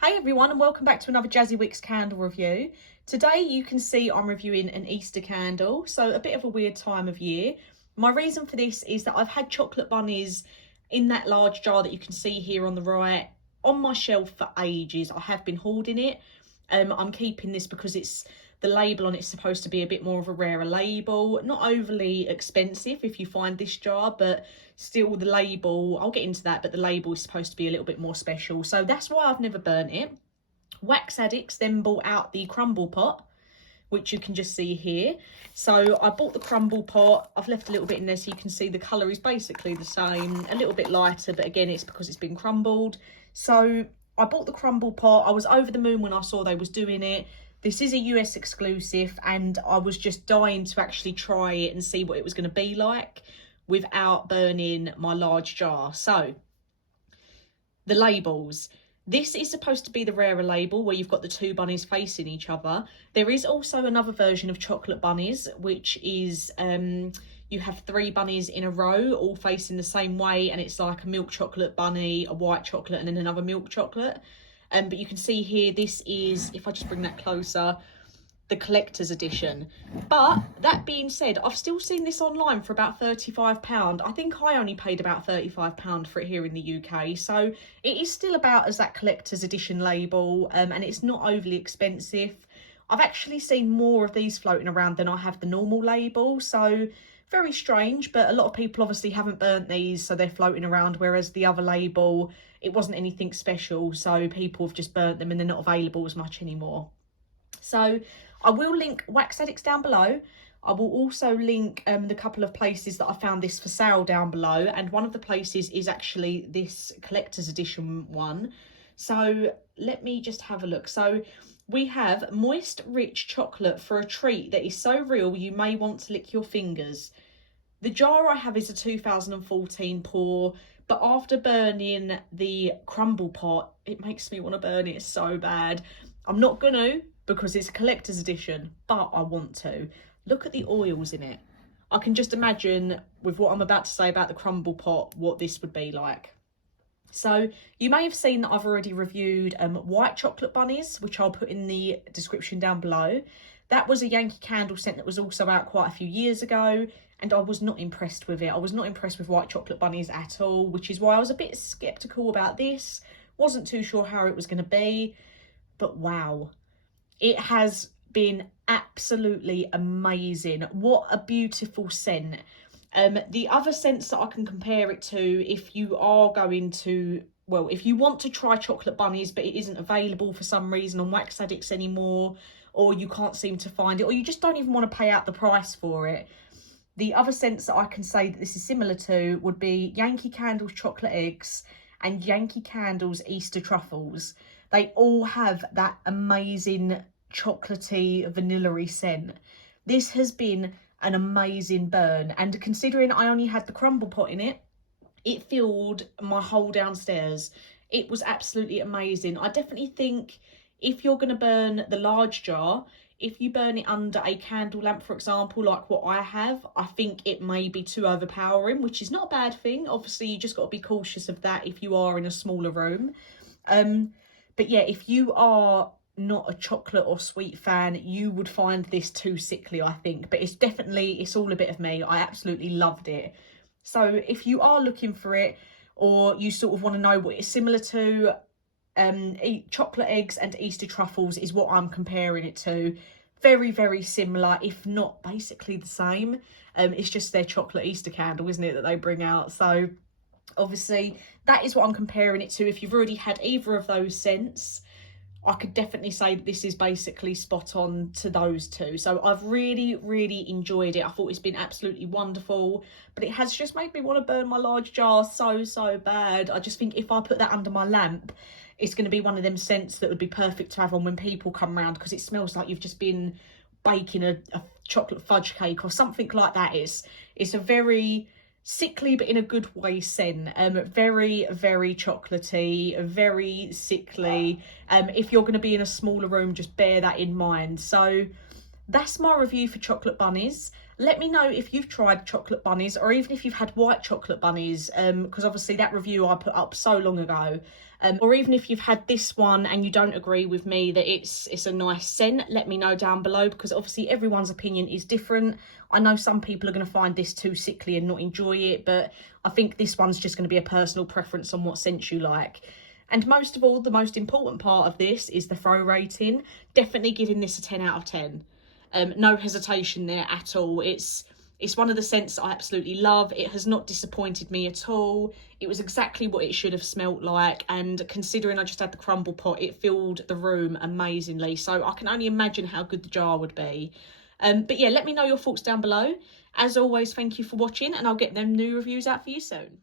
Hey everyone, and welcome back to another Jazzy Wicks candle review. Today you can see I'm reviewing an Easter candle, so a bit of a weird time of year. My reason for this is that I've had chocolate bunnies in that large jar that you can see here on the right on my shelf for ages. I have been hoarding it. I'm keeping this because the label on it's supposed to be a bit more of a rarer label, not overly expensive if you find this jar, but still the label, I'll get into that, but the label is supposed to be a little bit more special, so that's why I've never burnt it. Wax Addicts then bought out the crumble pot, which you can just see here. So I bought the crumble pot. I've left a little bit in there so you can see the colour is basically the same, a little bit lighter, but again it's because it's been crumbled. So I bought the crumble pot. I was over the moon when I saw they was doing it. This is a US exclusive and I was just dying to actually try it and see what it was going to be like without burning my large jar. So the labels. This is supposed to be the rarer label where you've got the two bunnies facing each other. There is also another version of chocolate bunnies, which is you have three bunnies in a row all facing the same way, and it's like a milk chocolate bunny, a white chocolate, and then another milk chocolate. But you can see here, this is, if I just bring that closer, the collector's edition. But that being said, I've still seen this online for about £35. I think I only paid about £35 for it here in the UK. So it is still about as that collector's edition label, and it's not overly expensive. I've actually seen more of these floating around than I have the normal label. So very strange, but a lot of people obviously haven't burnt these, so they're floating around, whereas the other label, it wasn't anything special, so people have just burnt them and they're not available as much anymore. So I will link Wax Addicts down below. I will also link the couple of places that I found this for sale down below, and one of the places is actually this collector's edition one. So let me just have a look. So we have moist, rich chocolate for a treat that is so real you may want to lick your fingers. The jar I have is a 2014 pour, but after burning the crumble pot, it makes me want to burn it so bad. I'm not going to, because it's a collector's edition, but I want to. Look at the oils in it. I can just imagine, with what I'm about to say about the crumble pot, what this would be like. So you may have seen that I've already reviewed white chocolate bunnies, which I'll put in the description down below. That was a Yankee candle scent that was also out quite a few years ago, and I was not impressed with it. I was not impressed with white chocolate bunnies at all, which is why I was a bit sceptical about this. Wasn't too sure how it was going to be, but wow. It has been absolutely amazing. What a beautiful scent. The other scents that I can compare it to, if you are going to, well, if you want to try chocolate bunnies but it isn't available for some reason on Wax Addicts anymore, or you can't seem to find it, or you just don't even want to pay out the price for it, the other scents that I can say that this is similar to would be Yankee Candles Chocolate Eggs and Yankee Candles Easter Truffles. They all have that amazing chocolatey, vanilla-y scent. This has been an amazing burn, and considering I only had the crumble pot in it, it filled my whole downstairs. It was absolutely amazing. I definitely think if you're going to burn the large jar, if you burn it under a candle lamp, for example, like what I have, I think it may be too overpowering, which is not a bad thing. Obviously, you just got to be cautious of that if you are in a smaller room. But yeah, if you are not a chocolate or sweet fan, you would find this too sickly, I think. But it's all a bit of me. I absolutely loved it. So if you are looking for it, or you sort of want to know what it's similar to, chocolate eggs and Easter truffles is what I'm comparing it to. Very, very similar, if not basically the same. It's just their chocolate Easter candle, isn't it, that they bring out. So obviously that is what I'm comparing it to. If you've already had either of those scents, I could definitely say that this is basically spot on to those two. So I've really, really enjoyed it. I thought it's been absolutely wonderful, but it has just made me want to burn my large jar so bad. I just think if I put that under my lamp, it's going to be one of them scents that would be perfect to have on when people come round, because it smells like you've just been baking a chocolate fudge cake or something like that. It's a very sickly, but in a good way scent. Very, very chocolatey, very sickly. If you're going to be in a smaller room, just bear that in mind. So that's my review for chocolate bunnies. Let me know if you've tried chocolate bunnies, or even if you've had white chocolate bunnies, because obviously that review I put up so long ago. Or even if you've had this one and you don't agree with me that it's a nice scent, let me know down below, because obviously everyone's opinion is different. I know some people are going to find this too sickly and not enjoy it, but I think this one's just going to be a personal preference on what scent you like. And most of all, the most important part of this is the throw rating. Definitely giving this a 10 out of 10. No hesitation there at all. It's one of the scents that I absolutely love. It has not disappointed me at all. It was exactly what it should have smelt like, and considering I just had the crumble pot, it filled the room amazingly. So I can only imagine how good the jar would be. But yeah, let me know your thoughts down below. As always, thank you for watching, and I'll get them new reviews out for you soon.